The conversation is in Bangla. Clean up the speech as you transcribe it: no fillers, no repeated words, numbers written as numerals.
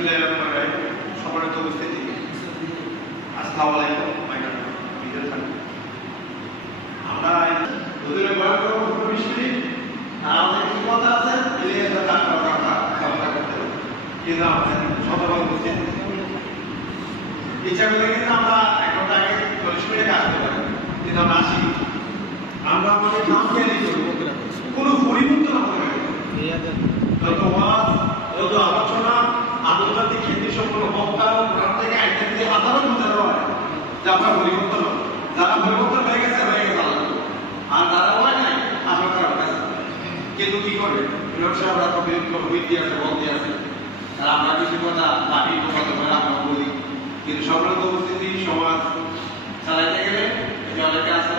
বিশ্ববিদ্যালয়ের সম্মানিত উপস্থিতি, আসসালামু আলাইকুম। আমরা দুদিনের বয়স মিষ্টি আর আমাদের কিছু কথা আছে কিন্তু আমাদের শতভাগ উপস্থিত ইচ্ছা করলে কিন্তু আমরা 1 ঘন্টা আগে 40 মিনিটে আসতে পারি, কিন্তু আমরা আসি। আমরা আমাদের নাম খেয়ালি করবো কোনো পরিবর্তন হবে যত ওয়াজ যত আলোচনা আন্তর্জাতিক খ্যাতি সম্পন্ন বক্তা থেকে আইন থেকে সাধারণ বোঝানো হয় যে আপনার পরিবর্তন হবে। যারা পরিবর্তন হয়ে গেছে আল্লাহ, আর যারা হয় নাই আশা করা গেছে। কিন্তু কি করবে আমরা তো বৃদ্ধি আছে বলতে আছে, আর আমরা কিছু কথা দাবি কথা করে আমরা বলি, কিন্তু সম্রাট উপস্থিতি সমাজ চালাইতে গেলে অনেকে আছে